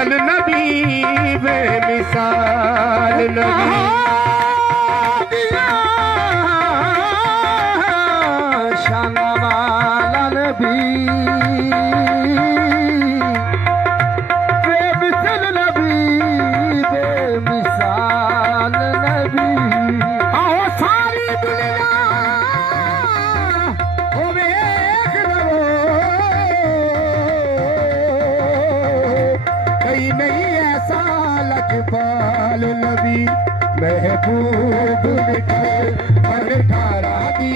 अफजल नबी बेमिसाल नबी शान वाला नबी बेमिसाल नबी बेमिसाल नबी आओ सारी दुनिया ओ वेख लो कहीं नहीं ऐसा लजपाल नबी महबूब निकल मन थारा दी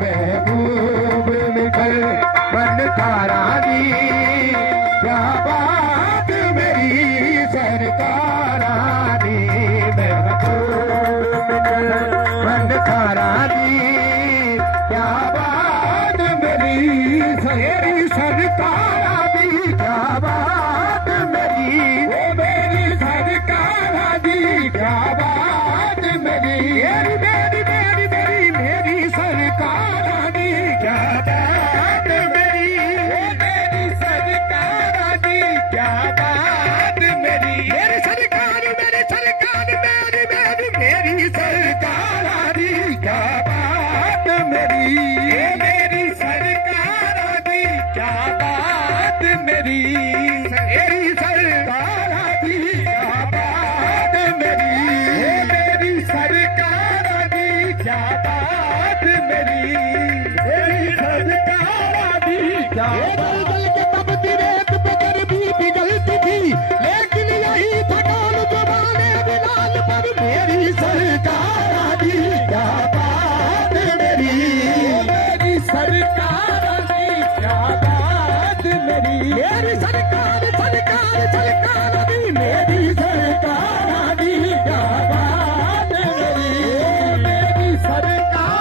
महबूब निकल मन थारा दी क्या बात मेरी सरकारा दी महबूब निकल मन थारा दी क्या बात मेरी सरकारा दी क्या बात मेरी सरकारा दी क्या बात मेरी मेरी सरकारा दी क्या बात मेरी सरकारा दी क्या बात मेरी सरकार मेरी सरकारा दी क्या बात मेरी सरकारा दी क्या बात मेरी सरकारा दी क्या बात मेरी सरकारा दी क्या बात मेरी सरकारा दी क्या गल के तब रेत पे भी पिघलती थी लेकिन यही था कौन जुबाने बिलाल पर मेरी सरकारा दी क्या बात मेरी सरकारा दी क्या बात मेरी सरकार दी मेरी सरकारा दी क्या बात मेरी सरकारा दी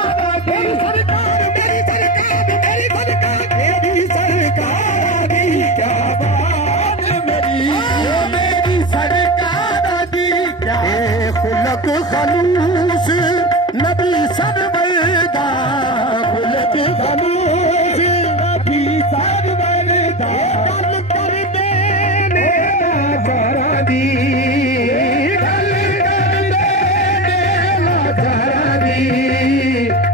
मेरी सरकारा दी क्या बात मेरी सरकारा दी क्या खुलक खलूस नबी सरवरदा खुलक खलूस नबी सरवरदा गल कर देने नजरा दी गल कर देने नजरा दी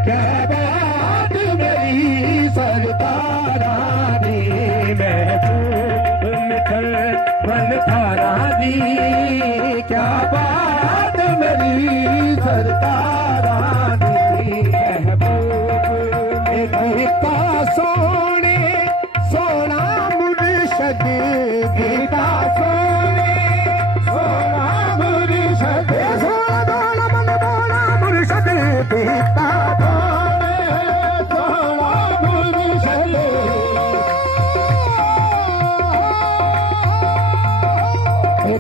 क्या बात मेरी सरकारा दी महबूब निकल मन थारा दी क्या बात मेरी सरकारा दी महबूब गीता सोने सोना मुर्शद गीता सोने सोना मुर्शद सोना मन बोला मुर्शद गीता सोना मुर्शद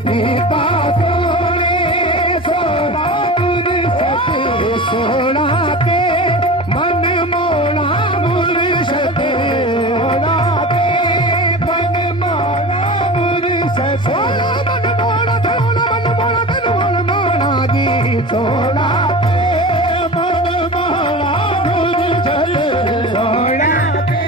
गीता सोने सोना मुर्शद सोना के मन मोड़ा मुर्शद सोना के मन मोड़ा मुर्शद सोना मन मोड़ा जी सोना के मन मोड़ा मुर्शद सोना के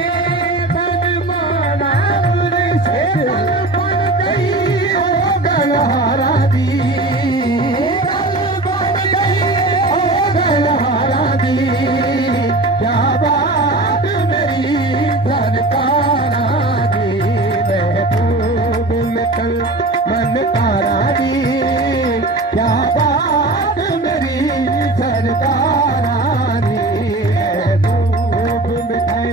मन मोड़ा मुर्शद बन गई ओ गलहारा दी गल बन गई ओ गलहारा दी क्या बात मेरी सरकारा दी महबूब निकल मन तारा दी क्या बात मेरी सरकारा दी महबूब निकल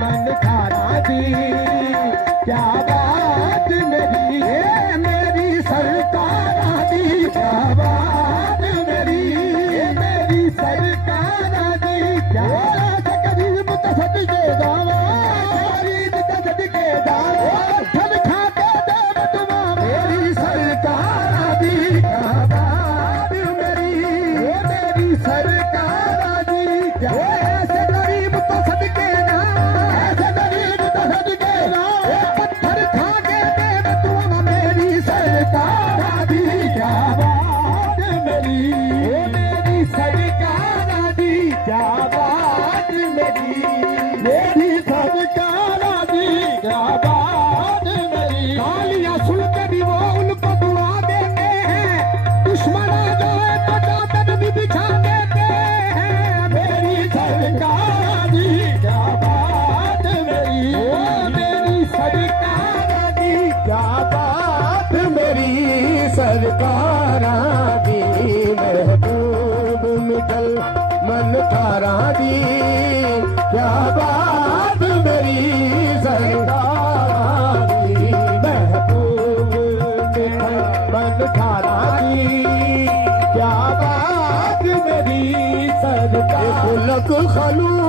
मन तारा दी क्या बात मेरी सरकारा दी क्या बात मेरी सरकारा दी क्या करीब तसद के दावा करीब तसद के दावा ठन खा के देव तुमा मेरी सरकारा दी क्या बात मेरी सरकारा दी क्या ऐसे गरीब तसद के दावा ऐसे गरीब तसद के दावा पत्थर खा के देव तुमा मेरी सरकारा दी क्या बात मेरी सरकारा दी क्या बात मेरी सरकारा दी क्या बात मेरी कालिया सुन के क्या बात मेरी सरकार की, महबूब बन खाना की, क्या बात मेरी सरकार। खुलक खलू